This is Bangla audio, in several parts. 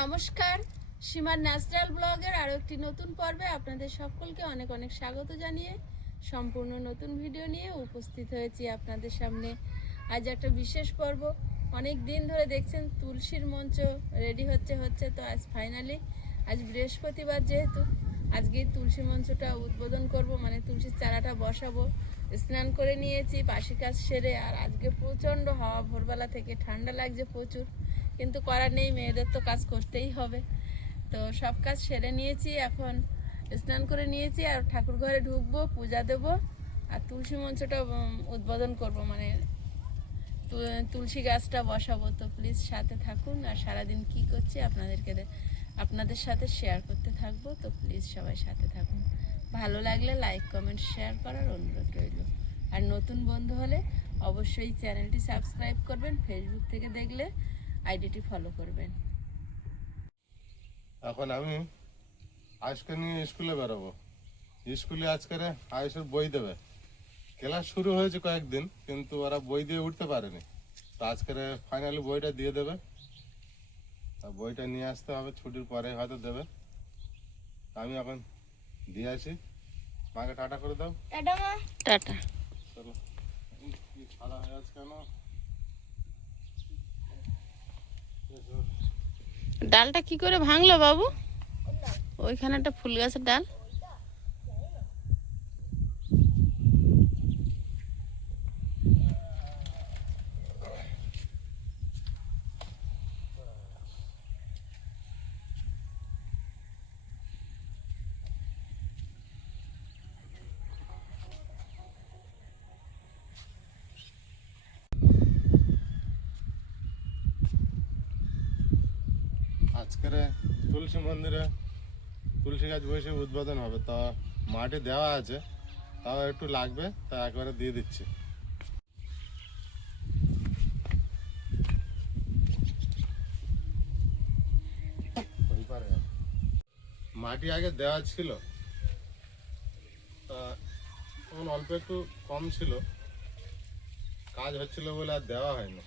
নমস্কার, সীমার ন্যাচারাল ব্লগের আরও একটি নতুন পর্বে আপনাদের সকলকে অনেক অনেক স্বাগত জানিয়ে সম্পূর্ণ নতুন ভিডিও নিয়ে উপস্থিত হয়েছি আপনাদের সামনে। আজ একটা বিশেষ পর্ব। অনেক দিন ধরে দেখছেন তুলসীর মঞ্চ রেডি হচ্ছে তো আজ ফাইনালি, আজ বৃহস্পতিবার যেহেতু আজকে তুলসী মঞ্চটা উদ্বোধন করব, মানে তুলসীর চারাটা বসাবো। স্নান করে নিয়েছি, বাসি কাজ সেরে, আর আজকে প্রচণ্ড হাওয়া, ভোরবেলা থেকে ঠান্ডা লাগছে প্রচুর, কিন্তু করার নেই, মেয়েদের তো কাজ করতেই হবে। তো সব কাজ সেরে নিয়েছি, এখন স্নান করে নিয়েছি আর ঠাকুর ঘরে ঢুকবো, পূজা দেব আর তুলসী মঞ্চটা উদ্বোধন করব, মানে তুলসী গাছটা বসাবো। তো প্লিজ সাথে থাকুন, আর সারাদিন কি করছি আপনাদের সাথে শেয়ার করতে থাকবো। তো প্লিজ সবাই সাথে থাকুন। ভালো লাগলে লাইক কমেন্ট শেয়ার করার অনুরোধ রইল। আর নতুন বন্ধু হলে অবশ্যই চ্যানেলটি সাবস্ক্রাইব করবেন, ফেসবুক থেকে দেখলে আইডিটি ফলো করবেন। এখন আমি আজকে নিয়ে স্কুলে বেরোবো। স্কুলে আজকে আয়ুষের বই দেবে। ক্লাস শুরু হয়েছে কয়েকদিন, কিন্তু ওরা বই দিয়ে উঠতে পারেনি। তো আজকে ফাইনালি বইটা দিয়ে দেবে। বইটা নিয়ে আসতে হবে, ছুটির পরে হয়তো দেবে। আমি এখন দিয়ে আসি। মাকে টাটা করে দাও। টাটা। চলো। কি সাদা হয়ে আছে কেন? ডালটা কি করে ভাঙলো বাবু? ওইখানে একটা ফুল গাছের ডাল। আজকের তুলসী মন্দিরে তুলসী গাছ বসে উদ্বোধন হবে। তা মাটি দেওয়া আছে, তাও একটু লাগবে, তা একবারে দিয়ে দিচ্ছি। মাটি আগে দেওয়া ছিল, তা তখন অল্প একটু কম ছিল, কাজ হচ্ছিল বলে আর দেওয়া হয়নি।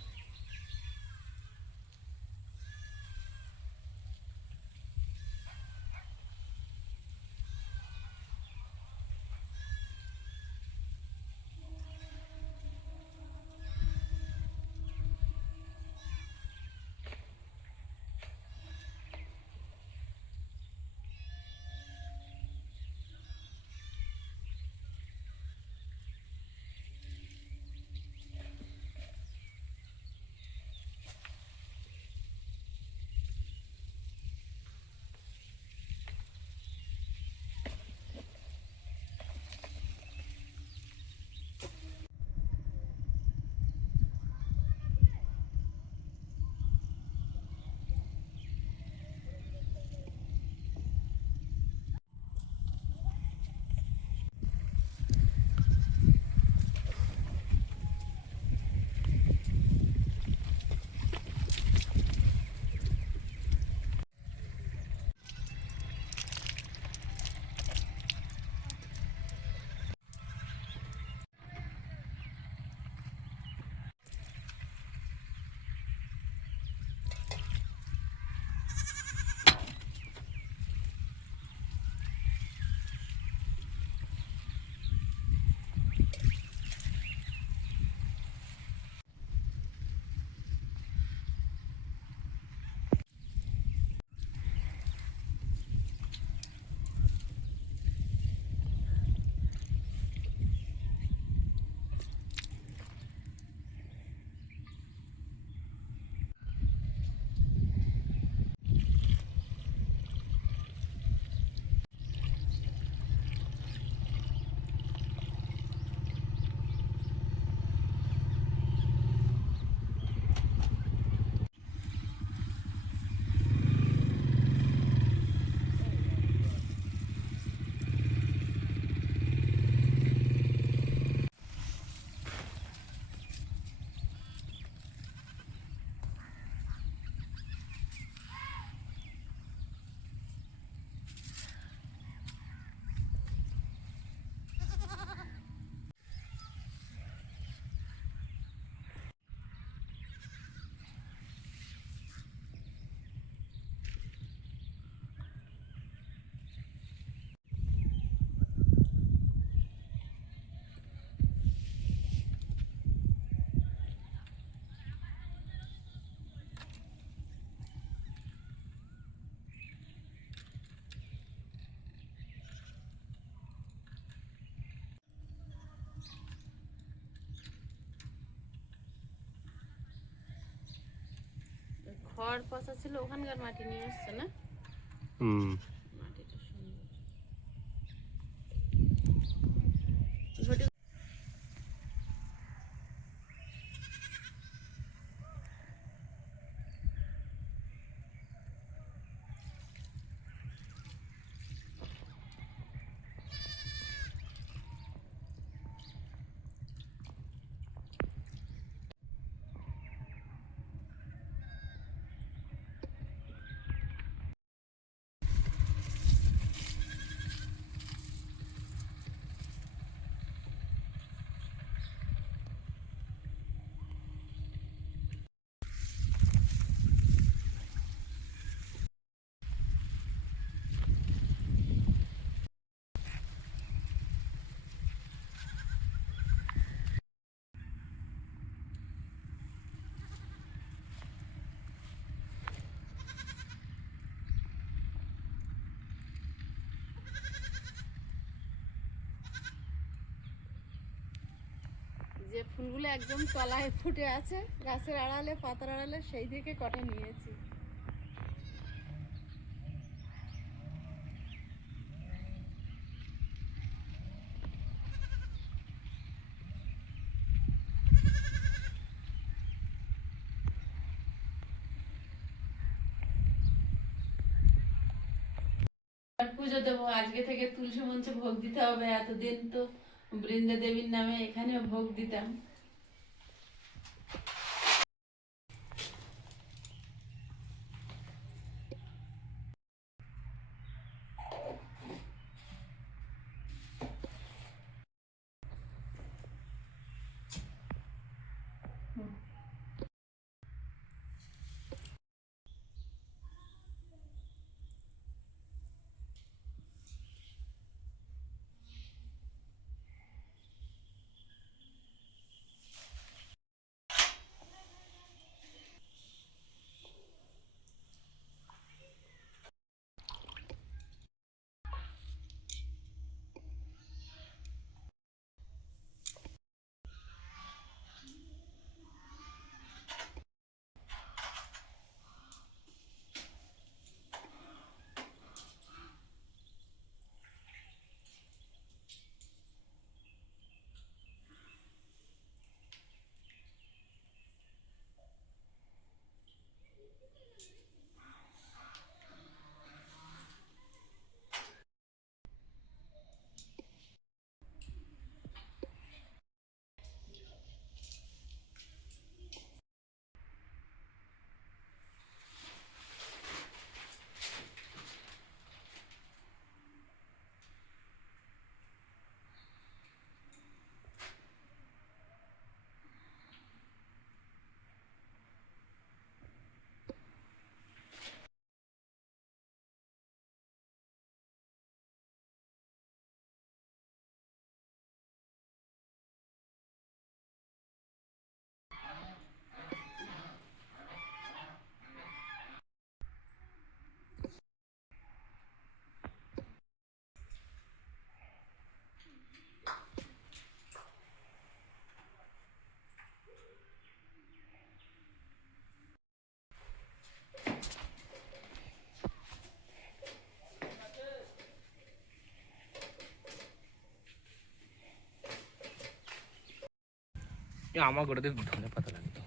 খড় পচা ছিল ওখানকার মাটি নিয়ে এসছে না, হুম। মাটিটা সুন্দর। ঝটি যে ফুলগুলো একদম তলায় ফুটে আছে গাছের আড়ালে, পাতার আড়ালে, সেই থেকে কটা নিয়েছি। পুজো দেবো, আজকে থেকে তুলসী মঞ্চে ভোগ দিতে হবে। এতদিন তো বৃন্দা দেবীর নামে এখানে ভোগ দিতাম। আমার গোটাতে ধনে পাতা লাগতো।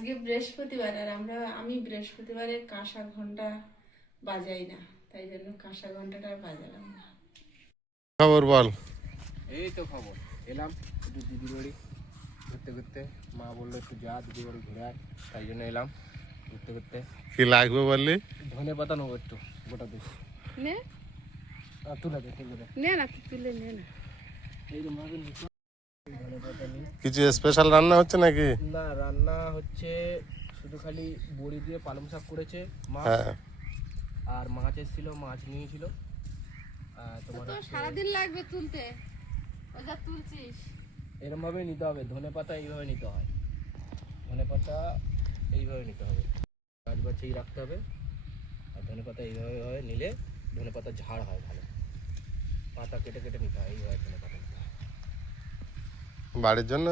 আজকে বৃহস্পতিবার আর আমি বৃহস্পতিবারে কাঁসা ঘন্টা বাজাই না, তাই জন্য কাঁসা ঘন্টাটা আর বাজালাম না। খবর বল। এই তো খবর, এলাম একটু দিদির বাড়ি ঘুরতে ঘুরতে। মা বললো একটু যা দিদির বাড়ি ঘুরে আয়, তাই জন্য এলাম ঘুরতে ঘুরতে। কি লাগবে বললি? ধনে পাতা নেবো একটু, গোটা দুই। নে তুলে দে, ঠিক আছে। নে না, তুই তুলে নে না। এইরকম ভাবে নিতে ধনে পাতা নিই। কিছু স্পেশাল রান্না হচ্ছে নাকি? না, রান্না হচ্ছে শুধু খালি বড়ি দিয়ে পালং শাক করেছে মা। হ্যাঁ, আর মাছ এসেছিল, মাছ নিয়েছিল। আর তোমার তো হচ্ছে সারাদিন লাগবে তুলতে, ওই যা তুলছিস। এরকম ভাবে নিতে হবে, ধনে পাতা এইভাবে নিতে হয়, ধনে পাতা এইভাবে নিতে হবে, গাছ বাছিয়ে রাখতে হবে। আর ধনে পাতা এইভাবে ভাবে নিলে ধনে পাতা ঝাড় হয় ভালো। পাতা কেটে কেটে নিতে হয়, এইভাবে ধনে পাতা নিতে হয়। বাড়ির জন্য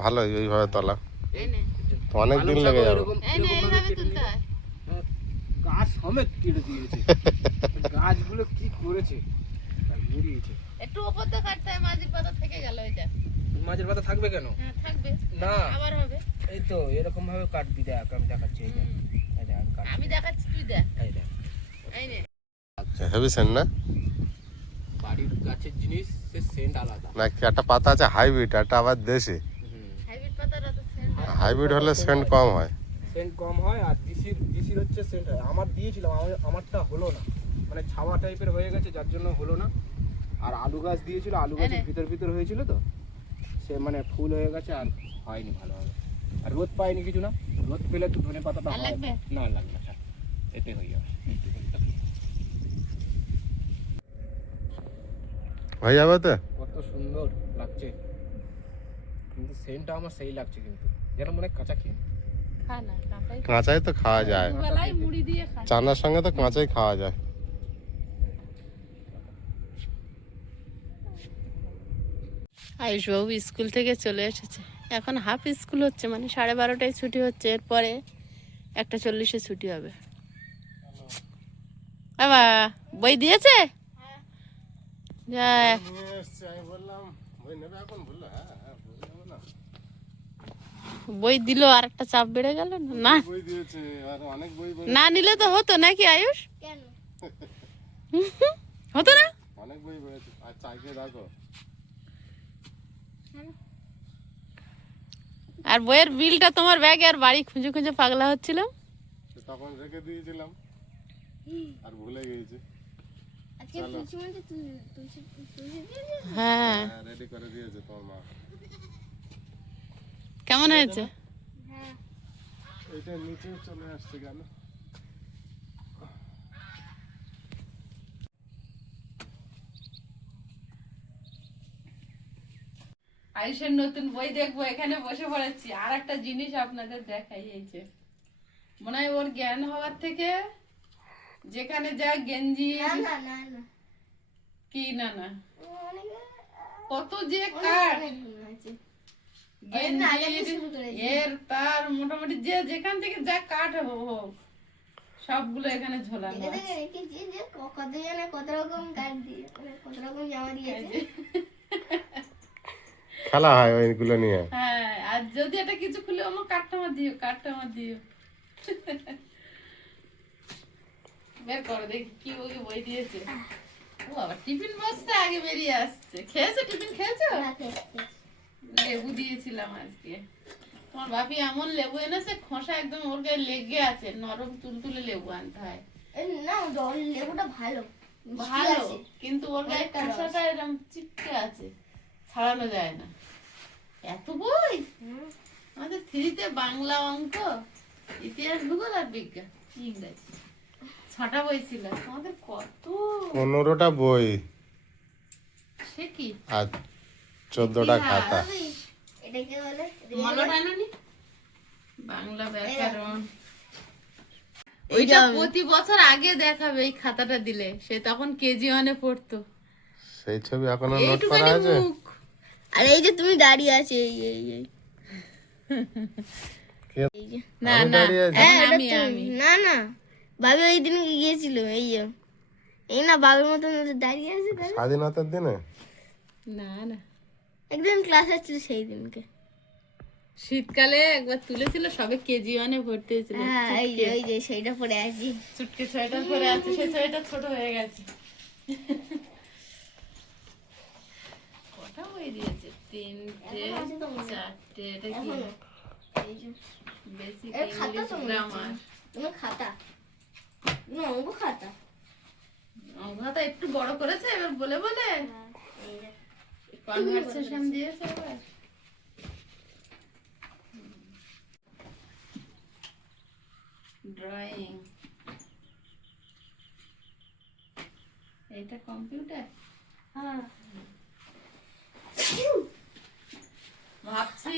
ভালোই ওইভাবে তোলা, এই নে, অনেক দিন লেগে যাবে। এই নে, এইভাবে তুলতে হয়। গাছ সমেত কেটে দিয়েছে, গাছগুলো কি করেছে আর মুড়িয়েছে। একটু উপর দিয়ে কাটতে হয়, মাঝির পাতা থেকে গেল ওইটা। মাঝের পাতা থাকবে কেন? হ্যাঁ থাকবে, না, আবার হবে। এই তো এরকম ভাবে কাটবি, দেখ আমি দেখাচ্ছি। এই দেখ, এই দেখ আমি কাটছি। আমি দেখাচ্ছি, তুই দেখ। এই দেখ, এই নে, হেভি সেন্ট না? বাড়ির গাছের জিনিস সে সেন্ট আলাদা। নাকি একটা পাতা আছে হাইব্রিড, একটা আবার দেশি। হাইব্রিড পাতার অত সেন্ট হয় না। হাইব্রিড হলে সেন্ট কম হয়। সেন্ট কম হয়, আর ডিসির হচ্ছে সেন্ট হয়। আমার দিয়েছিলাম, আমারটা হলো না, মানে ছাওয়া টাইপের হয়ে গেছে, যার জন্য হলো না। আর আলু গাছ দিয়েছিল, আলু গাছের ভিতর হয়েছিল তো, সে মানে ফুল হয়ে গেছে আর হয়নি ভালোভাবে। আর রোদ পাইনি কিছু না, রোদ পেলে তো ধনে পাতাটা আর হয়। লাগবে? না লাগবে না, থাক, এতে হয়ে যাবে। হয়ে যাবে তো? কত সুন্দর লাগছে, কিন্তু সেন্টটা আমার সেই লাগছে, কিন্তু যেন মনে হয় কাঁচা খেয়ে। খা না, কাঁচাই খা। কাঁচাই তো খাওয়া যায়, দুবেলায় মুড়ি দিয়ে খা। চানার সঙ্গে তো কাঁচাই খাওয়া যায়। আয়ুষবাবু স্কুল থেকে চলে এসেছে, এখন হাফ স্কুল হচ্ছে, মানে 12:30টায় ছুটি হচ্ছে, এরপরে 1:40-এ ছুটি হবে। বাবা বই দিয়েছে? যা, আমি বললাম বই নেবে এখন, বললো হ্যাঁ হ্যাঁ বই নেবে না। বই দিল আর একটা চাপ বেড়ে গেল না। বই দিয়েছে আর অনেক বই, না নিলে তো হতো নাকি আয়ুষ? কেন? হতো না? অনেক বই বলেছে। আর চাইকে রাখো। আর বইয়ের বিলটা তোমার ব্যাগে আর বাড়ি খুঁজে খুঁজে পাগলা হচ্ছিলাম। তখন রেখে দিয়েছিলাম আর ভুলে গিয়েছি। আজকে তুলসী মঞ্চে তুলসী দিয়েছে? হ্যাঁ, রেডি করে দিয়েছে তোমার মা। কেমন হয়েছে? হ্যাঁ। এটা নিচে চলে আসছে কেন? আয়ুষের নতুন বই দেখবো, এখানে বসে পড়েছি। আর একটা জিনিস আপনাদের দেখাই, এই যে মনে হয় ওর জ্ঞান হওয়ার থেকে যেখানে যা গেঞ্জি না না না না, কি না না অনেক কত যে কাঠ, অনেক গুণ আছে। গেঞ্জির এর তার মোটামুটি যে যেখান থেকে যা কাঠ হোক সবগুলো এখানে ঝোলানো দেখে আছে। রেখেছি যে কতজনে কত রকম কাঠ দিয়ে, মানে কত রকম জামা এই দিয়েছে। যে, খেলা হয় ওইগুলো নিয়ে। হ্যাঁ, আর যদি এটা কিছু খুলে আমার কাঠটা আমার দিও, কাঠটা আমার দিও। বের করো দেখি কি বই দিয়েছে। ও আবার টিফিন বক্সটা আগে বেরিয়ে আসছে। খেয়েছো? টিফিন খেয়েছো? লেবু দিয়েছিলাম আজকে। তোমার বাপি এমন লেবু এনেছে, খোসা একদম ওর গায়ে লেগে আছে, নরম তুলতুলে লেবু আনতে হয়। এই না, লেবুটা ভালো, মিষ্টি ভালো, আছে। কিন্তু ওর গায়ে অনেকটা রস। খোসাটা এরকম চিপকে আছে, ছাড়ানো যায় না। এত বই! হুম। আমাদের 3-তে বাংলা, অঙ্ক, ইতিহাস, ভূগোল আর বিজ্ঞান, ইংরেজি 6টা বই ছিল। আমাদের কত! 15টা বই সে কি আর 14টা খাতা। ভাবি, এটাকে বলে মলটা আনোনি? বাংলা ব্যাকরণ। এই ওইটা যে প্রতি বছর আগে দেখাবে এই খাতাটা দিলে, সে তখন কেজি 1-এ পড়তো। সেই ছবি এখনো নোট করা এইটুখানি আছে। মুখ। আর এই যে তুমি দাঁড়িয়ে আছে, এই এই এই কে- এই যে। না আমি না, দাঁড়িয়ে আছি। হ্যাঁ, এখন এটা আমি তুমি। আমি না না, ভাবি ওই দিন গিয়েছিল, এই যে। এই না, বাবার মতন দাঁড়িয়ে আছে তাহলে। স্বাধীনতার দিনে না না, একদিন ক্লাস আসছিল সেই দিনকে। শীতকালে একবার তুলেছিল, সবে কেজি ওয়ানে ভর্তি হয়েছিল। হ্যাঁ এই যে সেইটা পরে আছি। চুটকে সোয়েটার পরে আছে, সেই সোয়েটার ছোট হয়ে গেছে। কটা বই দিয়েছে? 3টে 4টে। এটা কি? Basic English grammar. তুমি খাতা, তুমি অঙ্ক খাতা। অঙ্কটা একটু বড় করেছে এবার বলে বলে কনভারসেশন দিয়েছে এবার। ড্রয়িং, এটা কম্পিউটার। হ্যাঁ ভাবছি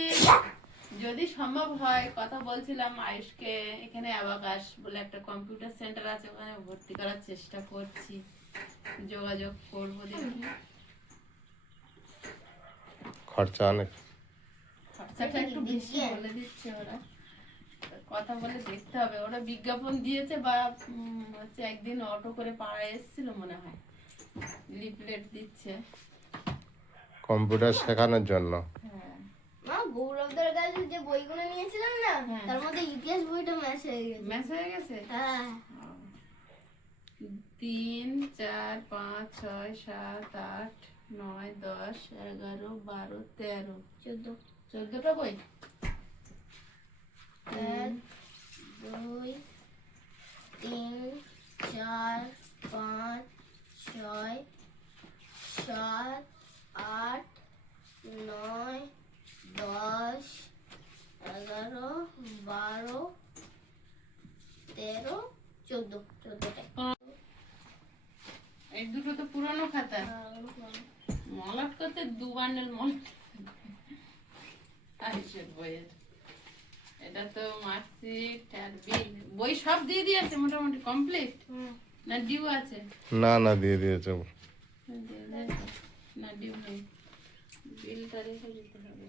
যদি সম্ভব হয়, কথা বলছিলাম আয়ুষকে, এখানে অ্যাবাকাশ বলে একটা কম্পিউটার সেন্টার আছে, ওখানে ভর্তি করার চেষ্টা করছি, যোগাযোগ করবো দেখি। খরচা অনেক। খরচাটা একটু বেশি বলে দিচ্ছে ওরা, কথা বলে দেখতে হবে। ওরা বিজ্ঞাপন দিয়েছে বা হচ্ছে একদিন অটো করে পাড়ায় এসেছিল মনে হয়, লিফলেট দিচ্ছে। কম্পিউটার শেখানোর জন্য। হ্যাঁ মা, গৌরবদার কাছে যে বইগুলো নিয়েছিলাম না, হ্যাঁ। তার মধ্যে ইতিহাস বইটা ম্যাচ হয়ে গেছে। ম্যাচ হয়ে গেছে। হ্যাঁ 3, 4, 5, 6, 7, 8, 9, 10, 11, 12, 13, 14টা বই। 1 2 3 4 5 6 7 8 9 10 11 12 13 14 এই দুটো তো পুরনো খাতা, মলাট করতে 2 বান্ডেল মলাট। আইসের বইয়ের এটা তো মার্কশিট আর বিল, বই সব দিয়ে দিয়েছে মোটামুটি কমপ্লিট, না ডিউ আছে? না না দিয়ে দিয়েছে। না ডিউ নেই, বিলটা রেখে দিতে হবে।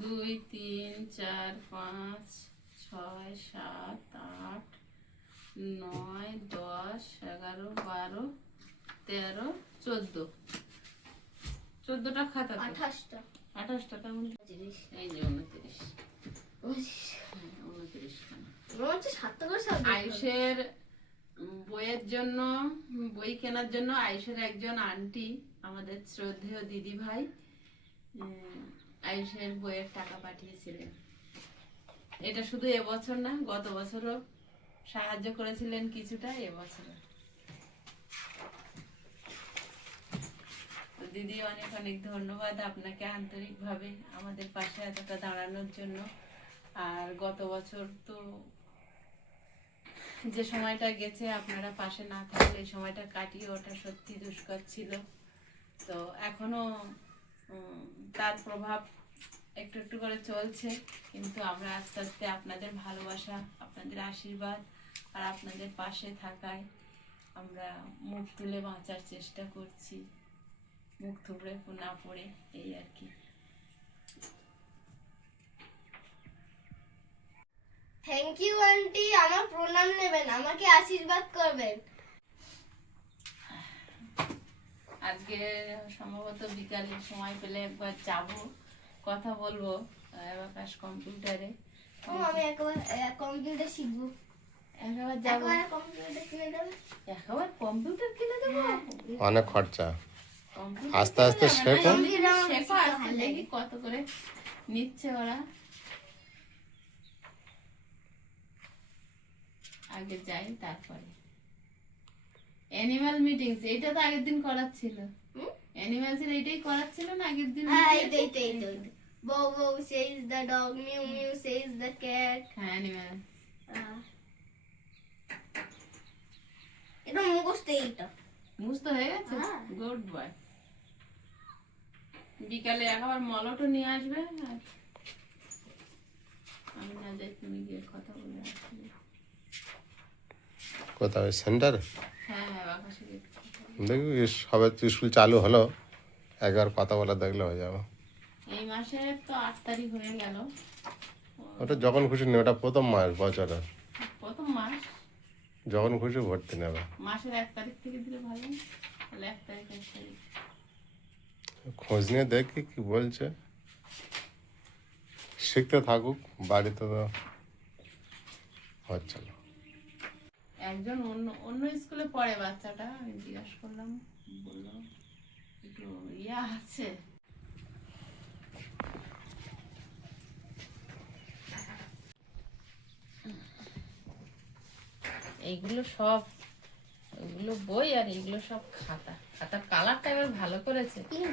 দুই, 3, 4, 5, 6, 7, 8, 9, 10, 11, 12, 13, 14। 14টা খাতা তো। 28টা 28টা তেমন। 30 এই যে 29। 29 খানা। মনে হচ্ছে 7টা করে সব আয়ুষের বইয়ের জন্য, বই কেনার জন্য আয়ুষের একজন আন্টি, আমাদের শ্রদ্ধেয় দিদি ভাই, আয়ুষের বইয়ের টাকা পাঠিয়েছিলেন। এটা শুধু এবছর না, গত বছরও সাহায্য করেছিলেন কিছুটা, এবছর। তো দিদি অনেক অনেক ধন্যবাদ আপনাকে আন্তরিকভাবে আমাদের পাশে এতটা দাঁড়ানোর জন্য। আর গত বছর তো যে সময়টা গেছে আপনারা পাশে না থাকলে এই সময়টা কাটিয়ে ওঠা সত্যি দুষ্কর ছিল। তো এখনো তার প্রভাব একটু একটু করে চলছে, কিন্তু আমরা আস্তে আস্তে আপনাদের ভালোবাসা, আপনাদের আশীর্বাদ আর আপনাদের পাশে থাকায় আমরা মুখ তুলে বাঁচার চেষ্টা করছি, মুখ থুবড়ে না পড়ে, এই আর কি। থ্যাংক ইউ আন্টি, আমার প্রণাম নেবেন, আমাকে আশীর্বাদ করবেন। আজকে সম্ভবত বিকালে সময় পেলে একবার যাব, কথা বলবো অ্যাবাকাশ কম্পিউটারে। ও আমি একবার কম্পিউটার শিখবো। একবার যাব, একবার কম্পিউটার কিনে দেবে? একবার কম্পিউটার কিনে দেবো। অনেক খরচা। কম্পিউটার আস্তে আস্তে কিনে দেবে না, শেখো। এমনি শেখো, আস্তে দেখি কত করে নিচ্ছে ওরা। আগে যাই তারপরে। অ্যানিমাল মিটিংস, এইটা তো আগের দিন করাচ্ছিল। অ্যানিমালস এর এইটাই করাচ্ছিল না আগের দিন? হ্যাঁ এইটাই। বৌ বৌ says the dog, mew mew says the cat. হ্যাঁ অ্যানিমাল। এটা মুখস্থ এইটা। বুঝতে হয়ে গেছে? হ্যাঁ। Good boy. বিকালে একবার মলটও নিয়ে আসবে, আর আমি না যাই, তুমি গিয়ে কথা বলে আসবে। কোথাও সেন্টারে হ্যাঁ হ্যাঁ, বাকাশে গিয়ে কথা বলবো। দেখবি সবে তো স্কুল চালু হলো, একবার কথা বলে দেখলে হয়ে যাবে। এই মাসে তো 8 তারিখ হয়ে গেল, ওটা যখন খুশি নেই, ওটা প্রথম মাস বছরের। প্রথম মাস। যখন খুশি ভর্তি নেবে। মাসের 1 তারিখ থেকে দিলে ভালো না? তাহলে 1 তারিখ 1 তারিখ খোঁজ নিয়ে দেখি কি বলছে, শিখতে থাকুক, বাড়িতে তো হচ্ছে না। একজন অন্য অন্য স্কুলে পড়ে বাচ্চাটা, আমি জিজ্ঞাসা করলাম, বললো একটু ইয়া আছে। এইগুলো সব, ওইগুলো বই আর এইগুলো সব খাতা। খাতার কালারটা এবার ভালো করেছে। হ্যাঁ,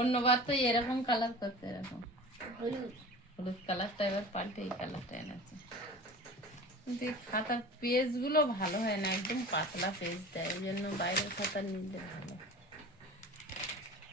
অন্যবার তো এরকম কালার করতে, এরকম হলুদ কালারটা এবার পাল্টে এই কালারটা এনেছে। কিন্তু এই খাতার পেজগুলো ভালো হয় না, একদম পাতলা পেজ দেয়, ওই জন্য বাইরের খাতা নিলে ভালো।